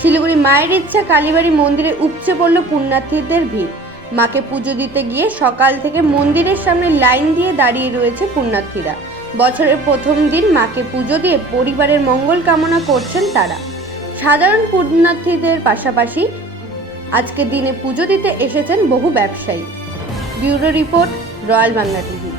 শিলিগুড়ি মায়ের ইচ্ছা, কালীবাড়ি মন্দিরে উপচে পড়ল পুণ্যার্থীদের ভিড়। মাকে পুজো দিতে গিয়ে সকাল থেকে মন্দিরের সামনে লাইন দিয়ে দাঁড়িয়ে রয়েছে পুণ্যার্থীরা। বছরের প্রথম দিন মাকে পুজো দিয়ে পরিবারের মঙ্গল কামনা করছেন তারা। সাধারণ পুণ্যার্থীদের পাশাপাশি আজকের দিনে পুজো দিতে এসেছেন বহু ব্যবসায়ী। Bureau report, royal Bangla TV.